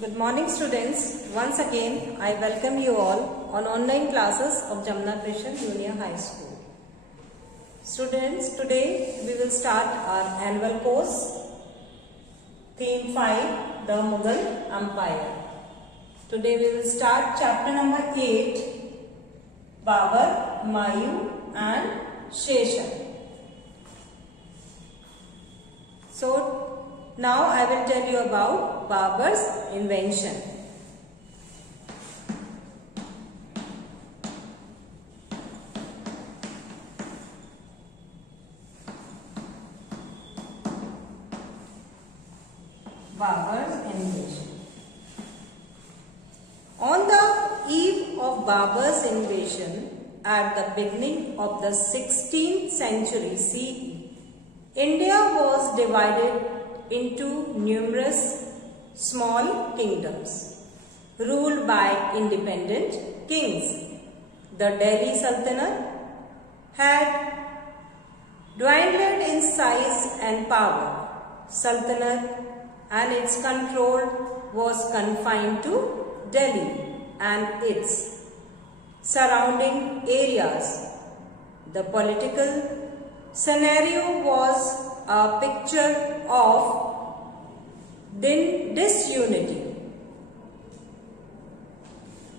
Good morning students. Once again I welcome you all on online classes of Jamna Christian Junior High School. Students, today we will start our annual course. Theme 5, the Mughal Empire. Today we will start chapter number 8, Babur, Humayun and Sher. So now I will tell you about Babur's invention. Babur's invasion. On the eve of Babur's invasion at the beginning of the 16th century CE, India was divided into numerous small kingdoms ruled by independent kings. The Delhi Sultanate had dwindled in size and power. Sultanate and its control was confined to Delhi and its surrounding areas. The political scenario was a picture of disunity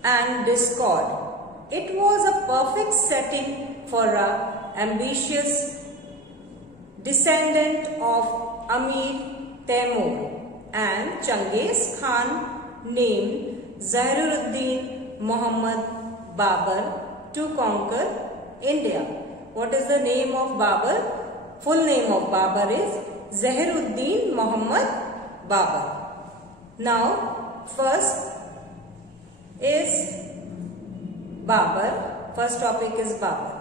and discord. It was a perfect setting for an ambitious descendant of Amir Taimur and Genghis Khan named Zahiruddin Muhammad Babur to conquer India. What is the name of Babur? Full name of Babur is Zahiruddin Muhammad Babur. Now, first is Babur. First topic is Babur.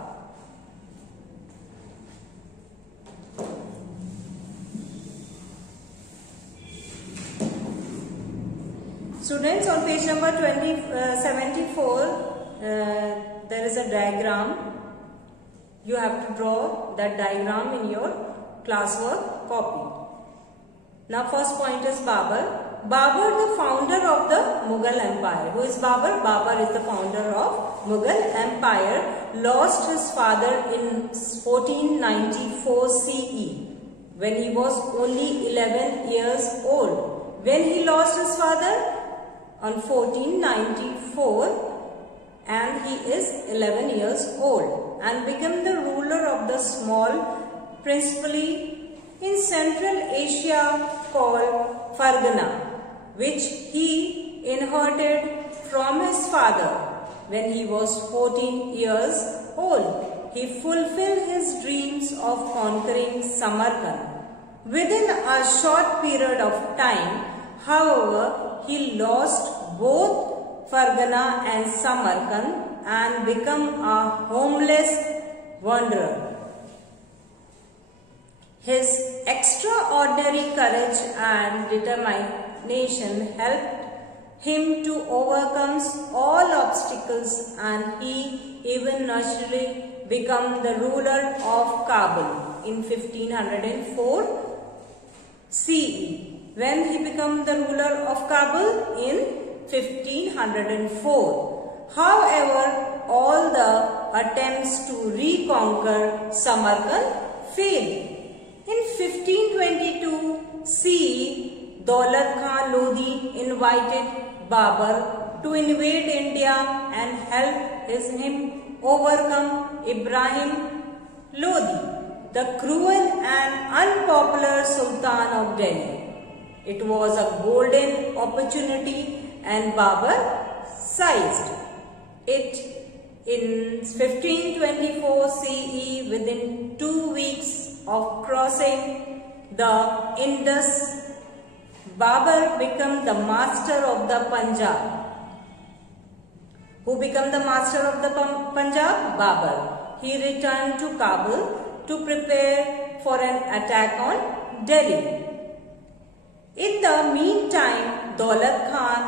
Students, on page number 74, there is a diagram. You have to draw that diagram in your classwork copy. Now first point is Babur. Babur, the founder of the Mughal Empire. Who is Babur? Babur is the founder of Mughal Empire. Lost his father in 1494 CE when he was only 11 years old. When he lost his father? On 1494, and he is 11 years old and became the ruler of the small principality in Central Asia called Fargana, which he inherited from his father when he was 14 years old. He fulfilled his dreams of conquering Samarkand within a short period of time. However, he lost both Fargana and Samarkand and became a homeless wanderer. His extraordinary courage and determination helped him to overcome all obstacles, and he even naturally became the ruler of Kabul in 1504 CE. When he became the ruler of Kabul in 1504. However, all the attempts to reconquer Samarkand failed. In 1522 CE, Daulat Khan Lodi invited Babur to invade India and help him overcome Ibrahim Lodi, the cruel and unpopular Sultan of Delhi. It was a golden opportunity and Babur seized it. In 1524 CE, within 2 weeks of crossing the Indus, Babur became the master of the Punjab. Who became the master of the Punjab? Babur. He returned to Kabul to prepare for an attack on Delhi. In the meantime, Daulat Khan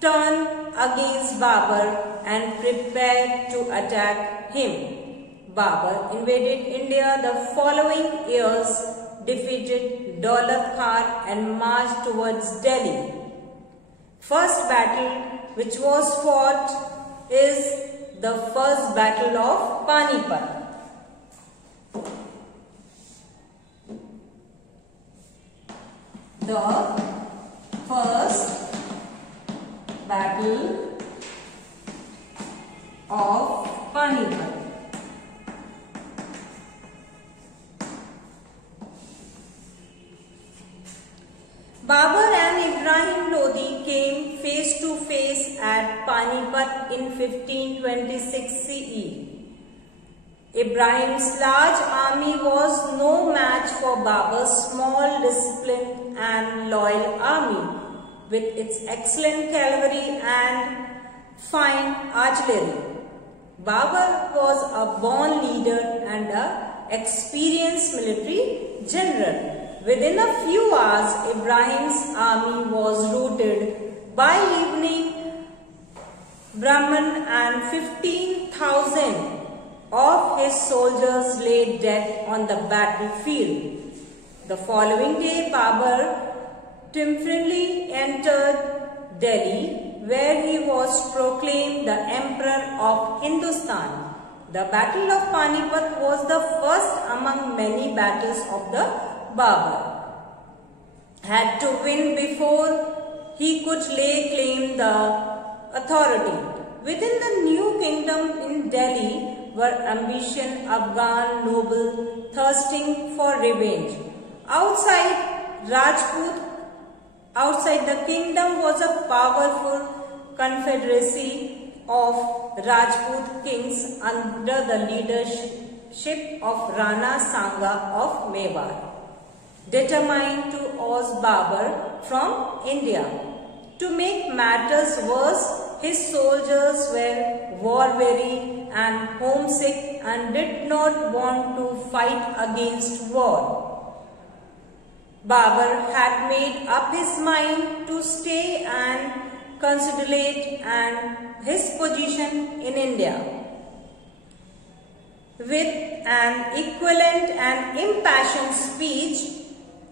turned against Babur and prepared to attack him. Babur invaded India the following years, defeated Daulat Khan and marched towards Delhi. First battle which was fought is the first battle of Panipat. The first battle of Panipat. Babur and Ibrahim Lodi came face to face at Panipat in 1526 CE. Ibrahim's large army was no match for Babur's small, disciplined and loyal army with its excellent cavalry and fine artillery. Babur was a born leader and an experienced military general. Within a few hours, Ibrahim's army was routed. By evening, Brahman and 15,000 of his soldiers lay dead on the battlefield. The following day, Babur triumphantly entered Delhi, where he was proclaimed the Emperor of Hindustan. The Battle of Panipat was the first among many battles of the Babur had to win before he could lay claim the authority. Within the new kingdom in Delhi were ambition, Afghan noble thirsting for revenge. Outside the kingdom was a powerful confederacy of Rajput kings under the leadership of Rana Sanga of Mewar, determined to oust Babur from India. To make matters worse, his soldiers were war-weary and homesick and did not want to fight against war. Babur had made up his mind to stay and consolidate his position in India. With an eloquent and impassioned speech,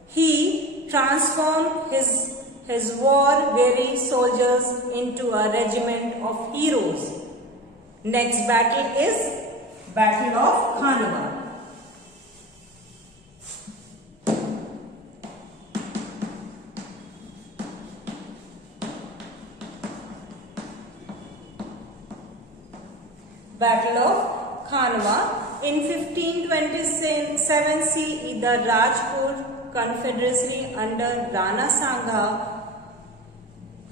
he transformed his war-weary soldiers into a regiment of heroes. Next battle is Battle of Khanwa. Battle of Khanwa. In 1527 CE, the Rajput Confederacy under Rana Sanga,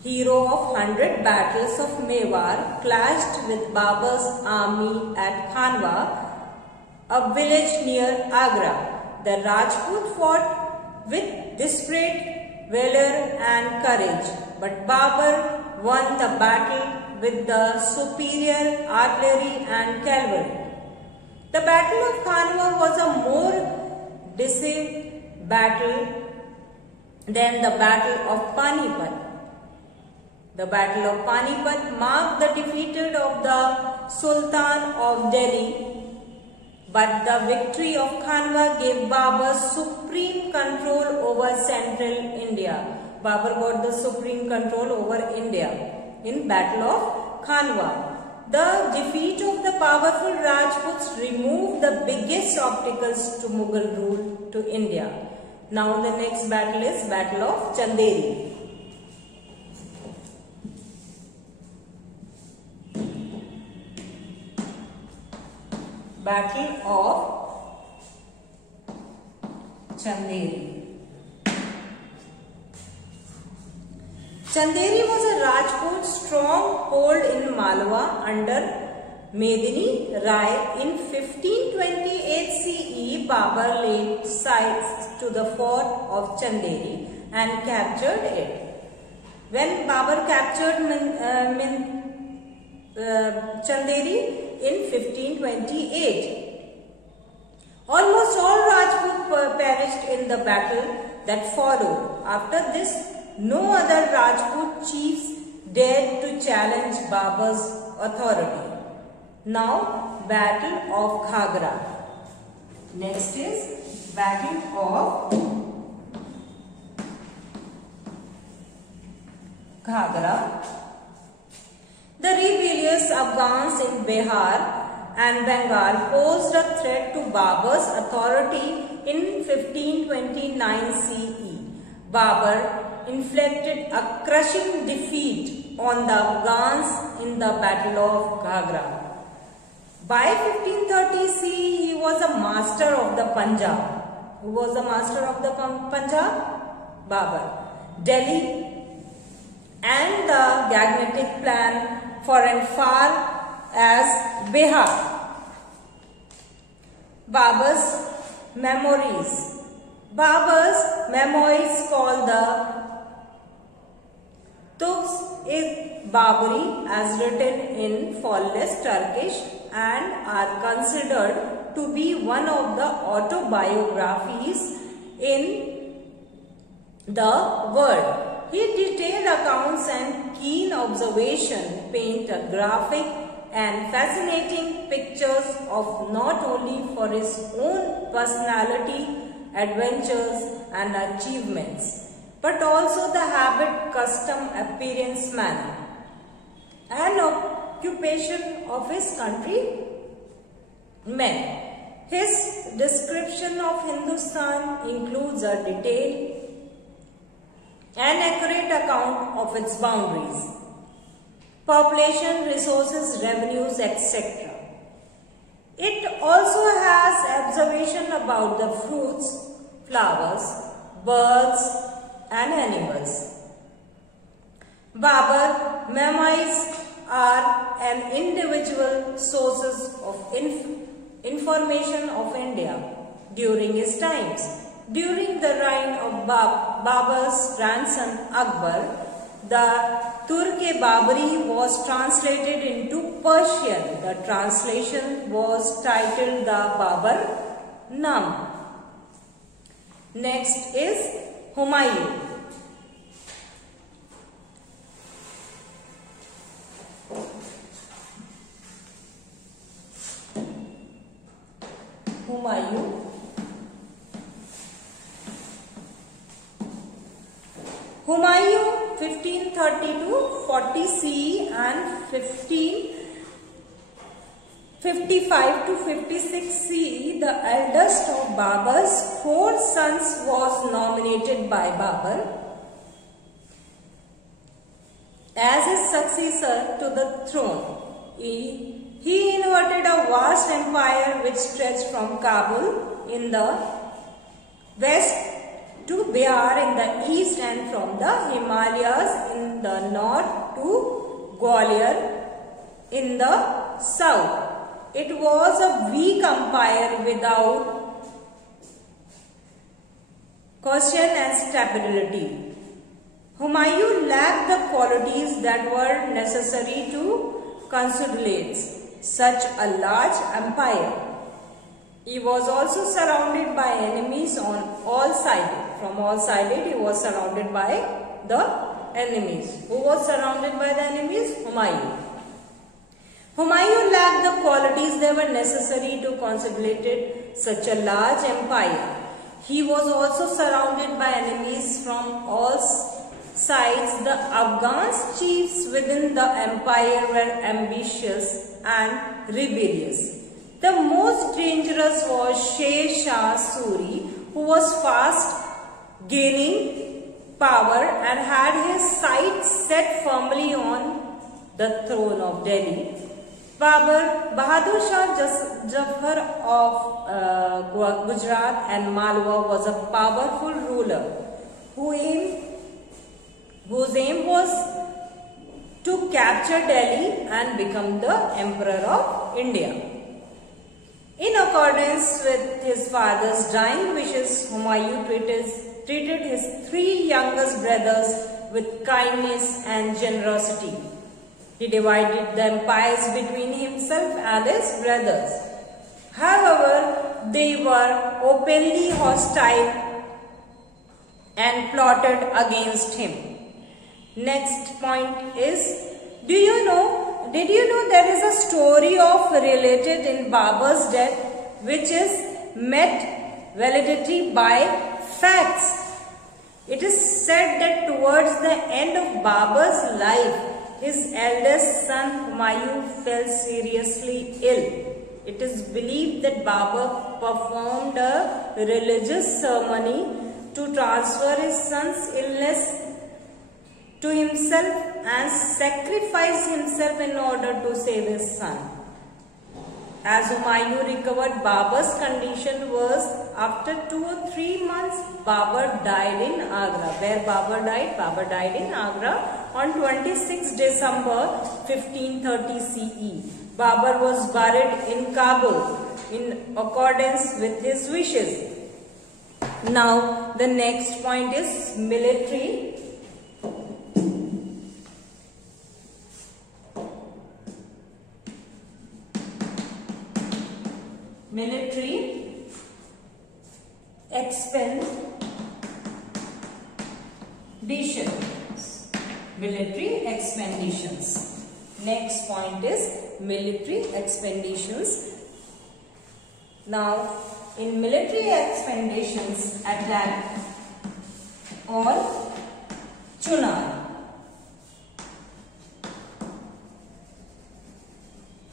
hero of 100 battles of Mewar, clashed with Babur's army at Khanwa, a village near Agra. The Rajput fought with desperate valor and courage, but Babur won the battle with the superior artillery and cavalry. The Battle of Khanwa was a more decisive battle than the Battle of Panipat. The Battle of Panipat marked the defeat of the Sultan of Delhi, but the victory of Khanwa gave Babur supreme control over central India. Babur got the supreme control over India in Battle of Khanwa. The defeat of the powerful Rajputs removed the biggest obstacles to Mughal rule to India. Now the next battle is Battle of Chanderi. Battle of Chanderi. Chanderi was a Rajput stronghold in Malwa under Medini Rai. In 1528 CE, Babur laid siege to the fort of Chanderi and captured it. When Babur captured Chanderi in 1528, almost all Rajput perished in the battle that followed. After this, no other Rajput chiefs dared to challenge Babur's authority. Now, Battle of Ghagra. Next is Battle of Ghagra. The rebellious Afghans in Bihar and Bengal posed a threat to Babur's authority in 1529 CE. Babur inflicted a crushing defeat on the Afghans in the Battle of Ghagra. By 1530 CE, he was a master of the Punjab. Who was the master of the Punjab? Babur. Delhi and the Gagnetic plan for as far as Bihar. Babur's memories. Babur's memoirs called the Tugz-i-Baburi as written in faultless Turkish and are considered to be one of the autobiographies in the world. He detailed accounts and keen observation paint a graphic and fascinating pictures of not only for his own personality, adventures and achievements, but also the habit, custom, appearance, manner and occupation of his countrymen. His description of Hindustan includes a detailed and accurate account of its boundaries, population, resources, revenues, etc. It also has observation about the fruits, flowers, birds and animals. Babur memoirs are an individual sources of information of India during his times. During the reign of Babur's grandson Akbar, the Turk-e-Baburi was translated into Persian. The translation was titled the Babur-Nama. Next is Humayun. Humayun 1530 to 40 CE and 1555 to 56 CE, the eldest of Babur's 4 sons, was nominated by Babur as his successor to the throne. He inherited a vast empire which stretched from Kabul in the west to Bihar in the east and from the Himalayas in the north to Gwalior in the south. It was a weak empire without cohesion and stability. Humayun lacked the qualities that were necessary to consolidate such a large empire. He was also surrounded by enemies on all sides. From all sides he was surrounded by the enemies. Who was surrounded by the enemies? Humayun. Humayun lacked the qualities that were necessary to consolidate such a large empire. He was also surrounded by enemies from all sides. The Afghans chiefs within the empire were ambitious and rebellious. The most dangerous was Sher Shah Suri, who was fast gaining power and had his sights set firmly on the throne of Delhi. Bahadur Shah Jafar of Gujarat and Malwa was a powerful ruler whose aim was to capture Delhi and become the Emperor of India. In accordance with his father's dying wishes, Humayun treated his 3 youngest brothers with kindness and generosity. He divided the empires between himself and his brothers. However, they were openly hostile and plotted against him. Next point is, did you know there is a story related in Babur's death which is met validity by facts? It is said that towards the end of Babur's life, his eldest son Humayun fell seriously ill. It is believed that Babur performed a religious ceremony to transfer his son's illness to himself and sacrifice himself in order to save his son. As Humayun recovered, Babur's condition was after 2 or 3 months, Babur died in Agra. Where Babur died? Babur died in Agra on 26 December 1530 CE. Babur was buried in Kabul in accordance with his wishes. Now the next point is military. Military expeditions. Military expeditions. Next point is military expeditions. Now, in military expeditions, attack on Chunar.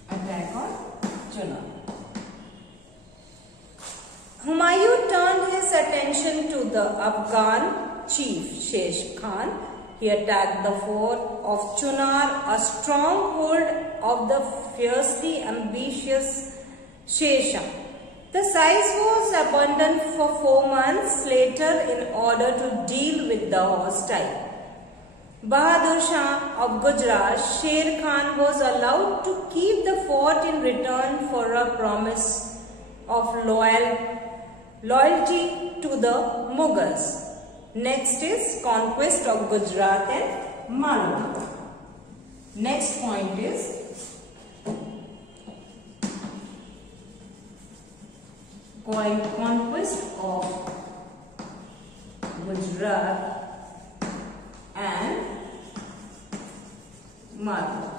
Attack on Chunar. Humayun turned his attention to the Afghan chief Shesh Khan. He attacked the fort of Chunar, a stronghold of the fiercely ambitious Shesha. The siege was abandoned for 4 months later in order to deal with the hostile. Bahadur Shah of Gujarat, Sher Khan was allowed to keep the fort in return for a promise of loyalty to the Mughals. Next is conquest of Gujarat and Malwa. Next point is conquest of Gujarat and Malwa.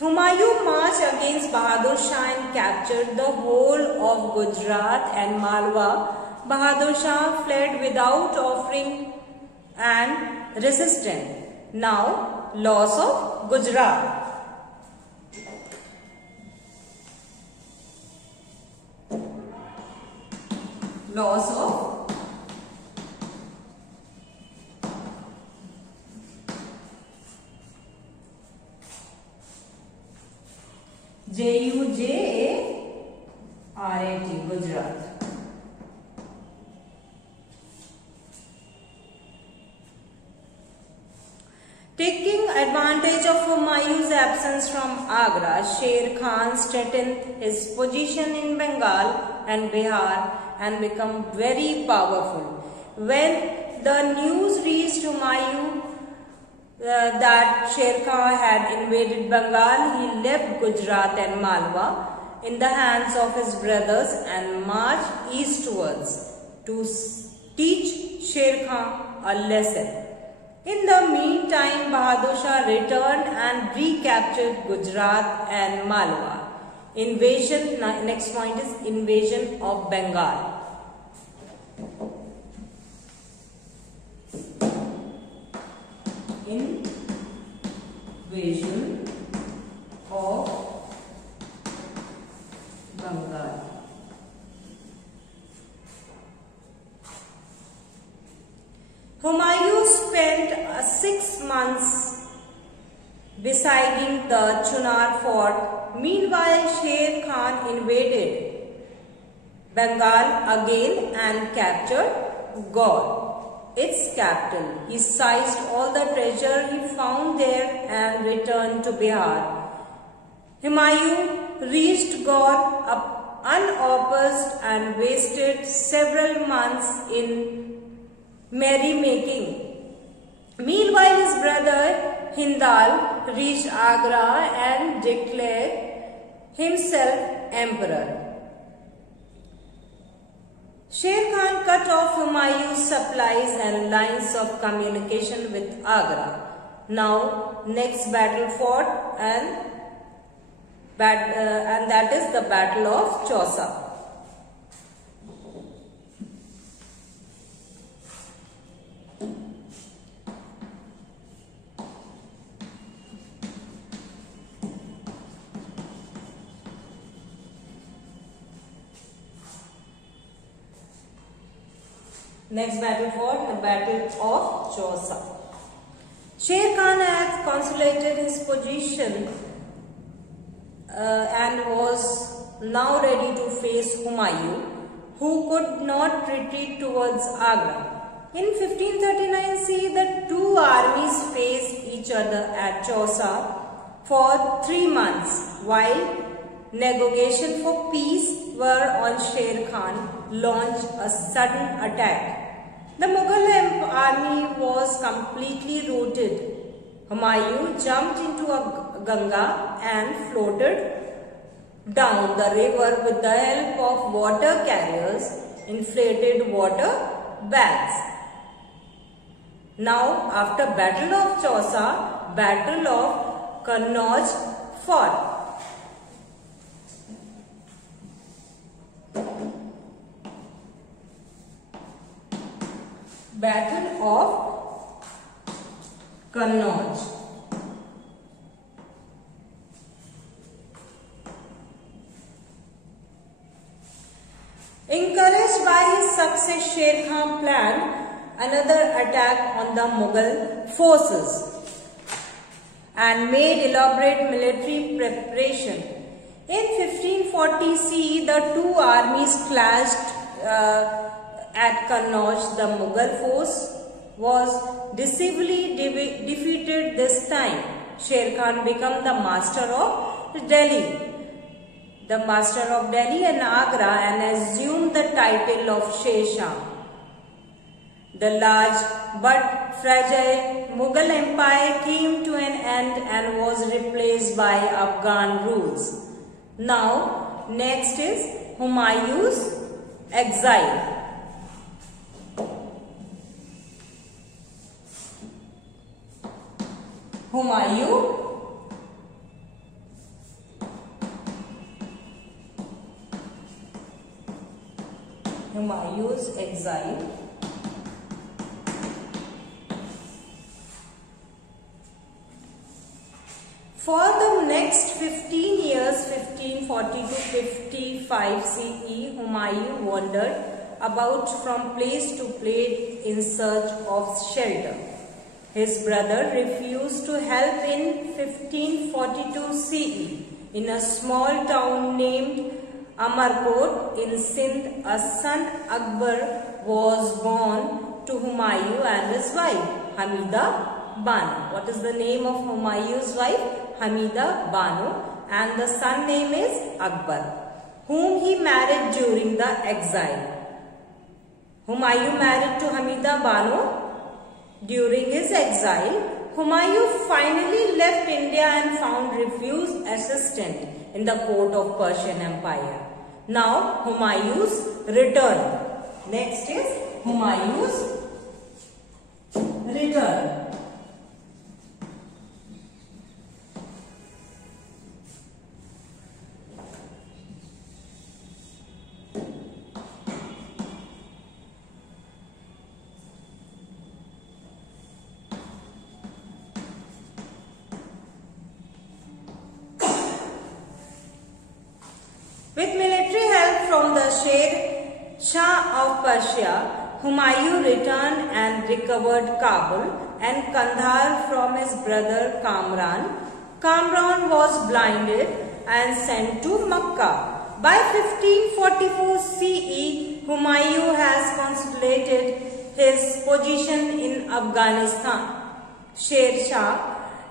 Humayun marched against Bahadur Shah and captured the whole of Gujarat and Malwa. Bahadur Shah fled without offering and resistance. Now, loss of Gujarat. Loss of Gujarat, Gujarat. Taking advantage of Humayun's absence from Agra, Sher Khan strengthened his position in Bengal and Bihar and became very powerful. When the news reached Humayun that Sher Khan had invaded Bengal, he left Gujarat and Malwa in the hands of his brothers and marched eastwards to teach Sher Khan a lesson. In the meantime, Bahadur Shah returned and recaptured Gujarat and Malwa. Invasion, next point is invasion of Bengal. Invasion of Bengal. Humayun spent 6 months besieging the Chunar fort. Meanwhile, Sher Khan invaded Bengal again and captured Gaur, its capital. He seized all the treasure he found there and returned to Bihar. Humayun reached Gaur unopposed and wasted several months in merrymaking. Meanwhile, his brother Hindal reached Agra and declared himself emperor. Sher Khan cut off Humayun's supplies and lines of communication with Agra. Now, next battle fought and that is the Battle of Chausa. Next battle fought, the Battle of Chausa. Sher Khan had consolidated his position and was now ready to face Humayun, who could not retreat towards Agra. In 1539 CE, the two armies faced each other at Chausa for 3 months, while negotiations for peace were on. Sher Khan launched a sudden attack. The Mughal army was completely routed. Humayun jumped into a Ganga and floated down the river with the help of water carriers, inflated water bags. Now, after Battle of Chausa, Battle of Kannauj fought. Battle of Kannauj. Encouraged by his success, Sher Khan planned another attack on the Mughal forces and made elaborate military preparation. In 1540 CE, the two armies clashed at Kannauj. The Mughal force was decisively defeated this time. Sher Khan became the master of Delhi. And Agra, and assumed the title of Sher Shah. The large but fragile Mughal empire came to an end and was replaced by Afghan rules. Now, next is Humayun's exile. Humayun's exile. For the next 15 years, 1540 to 55 CE, Humayun wandered about from place to place in search of shelter. His brother refused to help in 1542 CE. In a small town named Amarkot in Sindh, a son Akbar was born to Humayun and his wife, Hamida Banu. What is the name of Humayun's wife? Hamida Banu, and the son name is Akbar, whom he married during the exile. Humayun married to Hamida Banu during his exile. Humayun finally left India and found refuge assistant in the court of Persian Empire. Now Humayun's return. Next is Humayun's return. With military help from the Sher Shah of Persia, Humayun returned and recovered Kabul and Kandahar from his brother Kamran. Kamran was blinded and sent to Makkah. By 1544 CE, Humayun has consolidated his position in Afghanistan. Sher Shah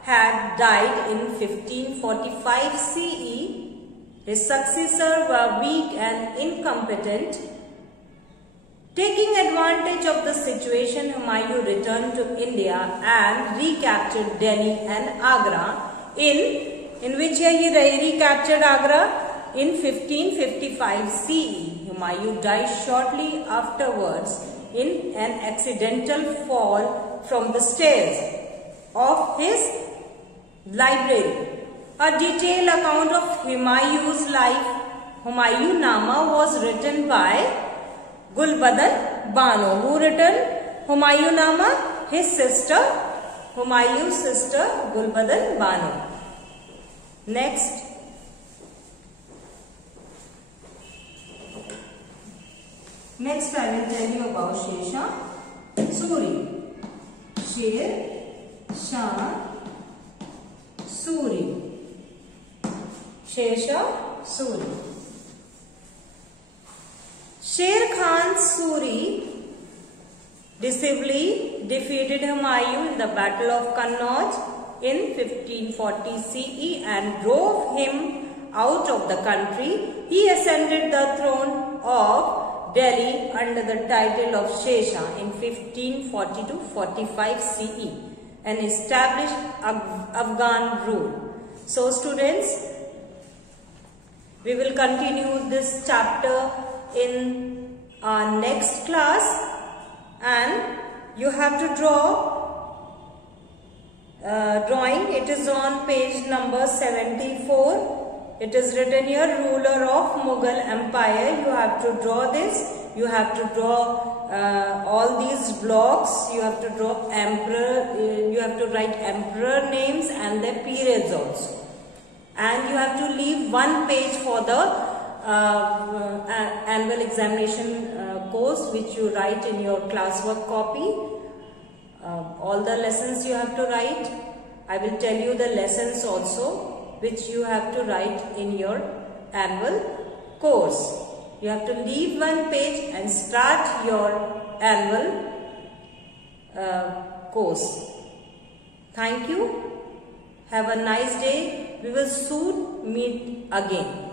had died in 1545 CE. His successors were weak and incompetent. Taking advantage of the situation, Humayun returned to India and recaptured Delhi and Agra. In which year he recaptured Agra? In 1555 CE. Humayun died shortly afterwards in an accidental fall from the stairs of his library. A detailed account of Humayun's life, Humayun Nama, was written by Gulbadan Banu. Who written Humayun Nama? His sister, Humayun's sister Gulbadan Banu. Next, Next I will tell you about Shesha Suri. Sher, Shah, Suri. Shesha Suri. Sher Khan Suri decisively defeated Humayun in the Battle of Kannauj in 1540 CE and drove him out of the country. He ascended the throne of Delhi under the title of Shesha in 1542-45 CE and established Afghan rule. So students, we will continue this chapter in our next class, and you have to draw drawing. It is on page number 74. It is written here, ruler of Mughal Empire. You have to draw this. You have to draw all these blocks. You have to draw emperor. You have to write emperor names and their periods also. And you have to leave one page for the annual examination course, which you write in your classwork copy. All the lessons you have to write. I will tell you the lessons also, which you have to write in your annual course. You have to leave one page and start your annual course. Thank you. Have a nice day. We will soon meet again.